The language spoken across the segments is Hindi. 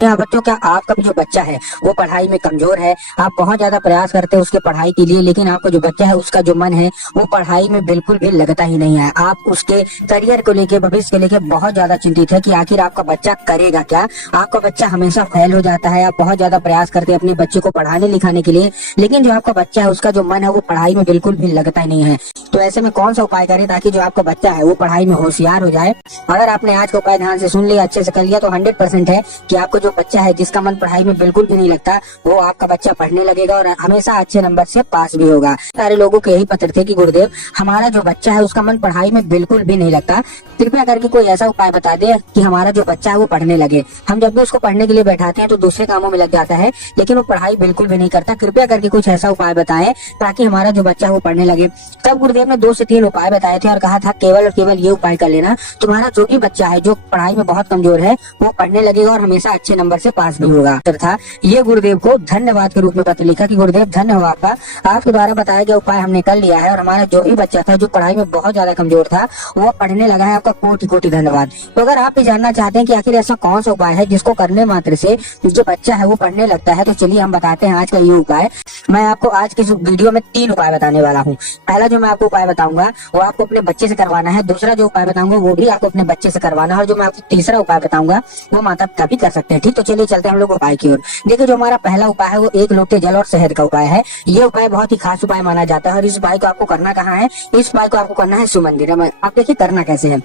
यहाँ बच्चों, क्या आपका भी जो बच्चा है वो पढ़ाई में कमजोर है, आप बहुत ज्यादा प्रयास करते हैं उसके पढ़ाई के लिए, लेकिन आपका जो बच्चा है उसका जो मन है वो पढ़ाई में बिल्कुल भी लगता ही नहीं है। आप उसके करियर को लेके, भविष्य को लेके बहुत ज्यादा चिंतित है कि आखिर आपका बच्चा करेगा क्या। आपका बच्चा हमेशा फेल हो जाता है। आप बहुत ज्यादा प्रयास करते हैं अपने बच्चे को पढ़ाने लिखाने के लिए, लेकिन जो आपका बच्चा है उसका जो मन है वो पढ़ाई में बिल्कुल भी लगता ही नहीं है। तो ऐसे में कौन सा उपाय करें ताकि जो आपका बच्चा है वो पढ़ाई में होशियार हो जाए। अगर आपने आज का उपाय ध्यान से सुन लिया, अच्छे से कर लिया, तो 100% है कि आपको जो बच्चा है जिसका मन पढ़ाई में बिल्कुल भी नहीं लगता, वो आपका बच्चा पढ़ने लगेगा और हमेशा अच्छे नंबर से पास भी होगा। सारे लोगों के यही पत्र थे कि गुरुदेव, हमारा जो बच्चा है उसका मन पढ़ाई में बिल्कुल भी नहीं लगता, कृपया करके कोई ऐसा उपाय बता दे कि हमारा जो बच्चा है वो पढ़ने लगे। हम जब भी उसको पढ़ने के लिए बैठाते हैं तो दूसरे कामों में लग जाता है, लेकिन वो पढ़ाई बिल्कुल भी नहीं करता। कृपया करके कुछ ऐसा उपाय बताएं ताकि हमारा जो बच्चा है वो पढ़ने लगे। तब गुरुदेव ने 2 से 3 उपाय बताए थे और कहा था केवल और केवल ये उपाय कर लेना, तुम्हारा जो भी बच्चा है जो पढ़ाई में बहुत कमजोर है वो पढ़ने लगेगा और हमेशा अच्छे नंबर से पास भी होगा। था ये गुरुदेव को धन्यवाद के रूप में पत्र लिखा कि गुरुदेव धन्यवाद आपका, आपके द्वारा बताया गया उपाय हमने कर लिया है और हमारा जो भी बच्चा था जो पढ़ाई में बहुत ज्यादा कमजोर था वो पढ़ने लगा है। आपका कोटि कोटि धन्यवाद। तो अगर आप भी जानना चाहते हैं कि आखिर ऐसा कौन सा उपाय है जिसको करने मात्र से जो बच्चा है वो पढ़ने लगता है, तो चलिए हम बताते हैं आज का ये उपाय। मैं आपको आज के वीडियो में 3 उपाय बताने वाला हूँ। पहला जो मैं आपको उपाय बताऊंगा वो आपको अपने बच्चे से करवाना है, दूसरा जो उपाय बताऊंगा वो भी आपको अपने बच्चे से करवाना है, और जो मैं आपको तीसरा उपाय बताऊंगा वो माता पिता भी कर सकते हैं। ठीक, तो चलिए चलते हैं हम लोग उपाय की ओर। देखिए, जो हमारा पहला उपाय है वो 1 लोटे जल और शहद का उपाय है। ये उपाय बहुत ही खास उपाय माना जाता है और इस उपाय को आपको करना कहाँ है, इस उपाय को आपको करना है शिव मंदिर में। आप देखिए करना कैसे है।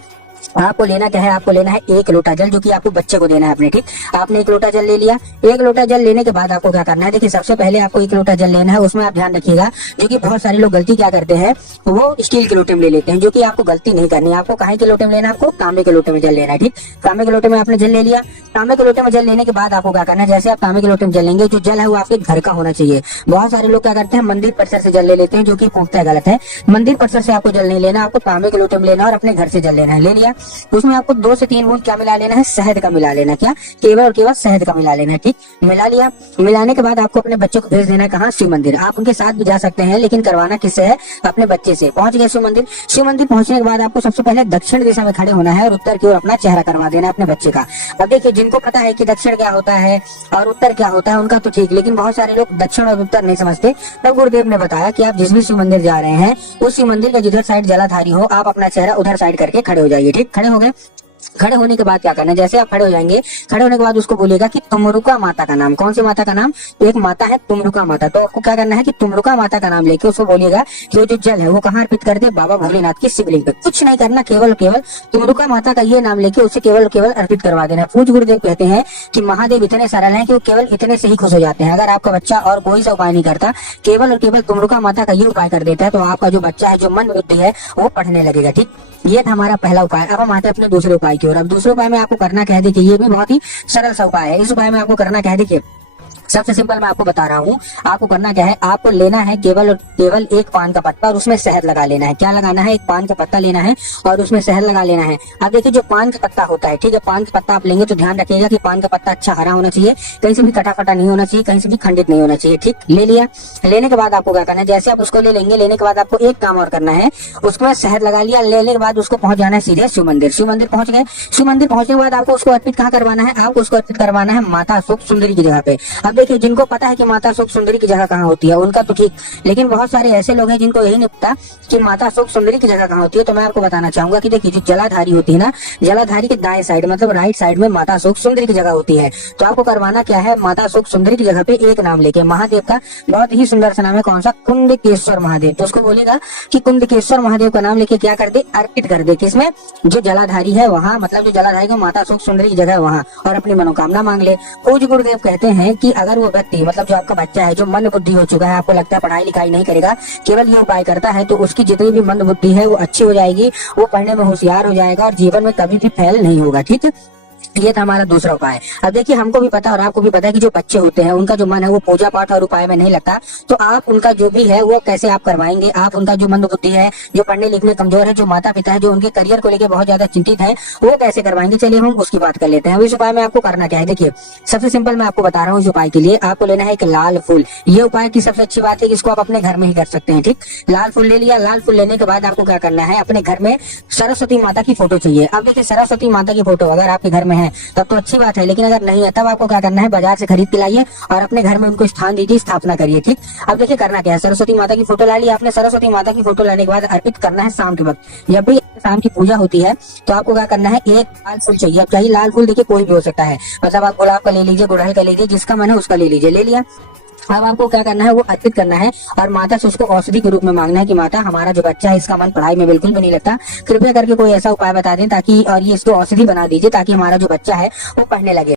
आपको लेना क्या है, आपको लेना है 1 लोटा जल, जो कि आपको बच्चे को देना है अपने। ठीक, आपने 1 लोटा जल ले लिया। 1 लोटा जल लेने के बाद आपको क्या करना है, देखिए सबसे पहले आपको 1 लोटा जल लेना है। उसमें आप ध्यान रखिएगा, जो कि बहुत सारे लोग गलती क्या करते हैं, वो स्टील के लोटे में ले लेते हैं, जो कि आपको गलती नहीं करनी है। आपको काहे के लोटे में लेना है, आपको तांबे के लोटे में जल लेना है। ठीक, तांबे के लोटे में आपने जल ले लिया। तांबे के लोटे में जल लेने के बाद आपको क्या करना है, जैसे आप तांबे के लोटे में जल लेंगे, जो जल है वो आपके घर का होना चाहिए। बहुत सारे लोग क्या करते हैं, मंदिर परिसर से जल ले लेते हैं, जो कि पूर्णतः गलत है। मंदिर परिसर से आपको जल नहीं लेना, आपको तांबे के लोटे में लेना और अपने घर से जल लेना है। ले लिया, उसमें आपको 2 से 3 बूंद क्या मिला लेना है, शहद का मिला लेना। क्या, केवल और केवल शहद का मिला लेना है। ठीक, मिला लिया। मिलाने के बाद आपको अपने बच्चे को भेज देना है कहाँ, शिव मंदिर। आप उनके साथ भी जा सकते हैं, लेकिन करवाना किससे है, अपने बच्चे से। पहुंच गए शिव मंदिर। शिव मंदिर पहुंचने के बाद आपको सबसे पहले दक्षिण दिशा में खड़े होना है और उत्तर की ओर अपना चेहरा करवा देना है अपने बच्चे का। अब देखिए, जिनको पता है कि दक्षिण क्या होता है और उत्तर क्या होता है उनका तो ठीक, लेकिन बहुत सारे लोग दक्षिण और उत्तर नहीं समझते। तब गुरुदेव ने बताया कि आप जिस भी शिव मंदिर जा रहे हैं उस शिव मंदिर का जिधर साइड जलाधारी हो, आप अपना चेहरा उधर साइड करके खड़े हो जाइए। ठीक, खड़े हो गए। खड़े होने के बाद क्या करना है, जैसे आप खड़े हो जाएंगे, खड़े होने के बाद उसको बोलेगा कि तुमरुका माता का नाम। कौन सी माता का नाम, तो एक माता है तुमरुका माता। तो आपको क्या करना है कि तुमरुका माता का नाम लेके उसको बोलिएगा कि वो जो जल है वो कहाँ अर्पित कर दे, बाबा भोलेनाथ की शिवलिंग पे। कुछ नहीं करना, केवल केवल तुमरुका माता का ये नाम लेके उसे केवल केवल अर्पित करवा देना। पूज्य गुरुदेव कहते हैं कि महादेव इतने सरल हैं कि वो केवल इतने से ही खुश हो जाते हैं। अगर आपका बच्चा और कोई सा उपाय नहीं करता, केवल और केवल तुमरुका माता का ये उपाय कर देता है, तो आपका जो बच्चा है, जो मन बुद्धि है, वो पढ़ने लगेगा। ठीक, ये था हमारा पहला उपाय। अब हम आते हैं अपने दूसरे उपाय की ओर। अब दूसरे उपाय में आपको करना क्या है, देखिए ये भी बहुत ही सरल सा उपाय है। इस उपाय में आपको करना क्या है, देखिए सबसे सिंपल मैं आपको बता रहा हूँ। आपको करना क्या है, आपको लेना है केवल और केवल 1 पान का पत्ता और उसमें शहद लगा लेना है। क्या लगाना है, 1 पान का पत्ता लेना है और उसमें शहद लगा लेना है। अब देखिए, जो पान का पत्ता होता है, ठीक है, पान का पत्ता आप लेंगे तो ध्यान रखिएगा कि पान का पत्ता अच्छा हरा होना चाहिए, कहीं से भी कटा फटा नहीं होना चाहिए, कहीं से भी खंडित नहीं होना चाहिए। ठीक, ले लिया। लेने के बाद आपको क्या करना है, जैसे आप उसको ले लेंगे, लेने के बाद आपको एक काम और करना है, उसमें शहद लगा लिया। लेने के बाद उसको पहुंच जाना है सीधे शिव मंदिर। शिव मंदिर पहुंच गए। शिव मंदिर पहुंचने के बाद आपको उसको अर्पित कहाँ करवाना है, आपको उसको अर्पित करवाना है माता अशोक सुंदरी की जगह पे। अब देखिए, जिनको पता है कि माता अशोक सुंदरी की जगह कहाँ होती है उनका तो ठीक, लेकिन बहुत सारे ऐसे लोग हैं जिनको यही नहीं पता कि माता अशोक सुंदरी की जगह कहाँ होती है। तो मैं आपको बताना चाहूंगा कि देखिए, जो जलाधारी होती है ना, जलाधारी के दाएं साइड मतलब राइट साइड में माता अशोक सुंदरी की जगह होती है। तो आपको करवाना क्या है, माता अशोक सुंदरी की जगह पे एक नाम लेके, महादेव का बहुत ही सुंदर सा नाम है, कौन सा, कुंडकेश्वर महादेव। तो उसको बोलेगा कि कुंडकेश्वर महादेव का नाम लेके क्या कर दे, अर्पित कर दे किसमें, जो जलाधारी है वहाँ, मतलब जो जलाधारी को माता अशोक सुंदरी की जगह है वहाँ, और अपनी मनोकामना मांग ले। पूज्य गुरुदेव कहते हैं कि अगर वो व्यक्ति, मतलब जो आपका बच्चा है जो मन बुद्धि हो चुका है, आपको लगता है पढ़ाई लिखाई नहीं करेगा, केवल ये उपाय करता है, तो उसकी जितनी भी मन बुद्धि है वो अच्छी हो जाएगी, वो पढ़ने में होशियार हो जाएगा और जीवन में कभी भी फेल नहीं होगा। ठीक है, ये था हमारा दूसरा उपाय। अब देखिए, हमको भी पता और आपको भी पता है कि जो बच्चे होते हैं उनका जो मन है वो पूजा पाठ और उपाय में नहीं लगता, तो आप उनका जो भी है वो कैसे आप करवाएंगे। आप उनका जो मंद बुद्धि है, जो पढ़ने लिखने में कमजोर है, जो माता पिता है जो उनके करियर को लेकर बहुत ज्यादा चिंतित है, वो कैसे करवाएंगे, चलिए हम उसकी बात कर लेते हैं। अब इस उपाय में आपको करना क्या है, देखिए सबसे सिंपल मैं आपको बता रहा हूँ। इस उपाय के लिए आपको लेना है एक लाल फूल। ये उपाय की सबसे अच्छी बात है कि इसको आप अपने घर में ही कर सकते हैं। ठीक, लाल फूल ले लिया। लाल फूल लेने के बाद आपको क्या करना है, अपने घर में सरस्वती माता की फोटो चाहिए। अब देखिए, सरस्वती माता की फोटो अगर आपके घर में है हैं तब तो अच्छी बात है, लेकिन अगर नहीं है तब आपको क्या करना है, बाजार से खरीद के लाइए और अपने घर में उनको स्थान दीजिए, स्थापना करिए। ठीक, अब देखिए करना क्या है, सरस्वती माता की फोटो ला ली आपने, सरस्वती माता की फोटो लाने के बाद अर्पित करना है शाम के वक्त। जब भी शाम की पूजा होती है तो आपको क्या करना है, एक लाल फूल चाहिए। अब चाहिए लाल फूल, देखिए कोई भी हो सकता है, मतलब आप गुलाब का ले लीजिए, गुड़हल का ले लीजिए, जिसका मन है उसका ले लीजिए। ले लिया, अब आपको क्या करना है, वो अर्पित करना है और माता से उसको औषधि के रूप में मांगना है कि माता हमारा जो बच्चा है इसका मन पढ़ाई में बिल्कुल भी नहीं लगता, कृपया करके कोई ऐसा उपाय बता दें ताकि, और ये इसको औषधि बना दीजिए ताकि हमारा जो बच्चा है वो पढ़ने लगे।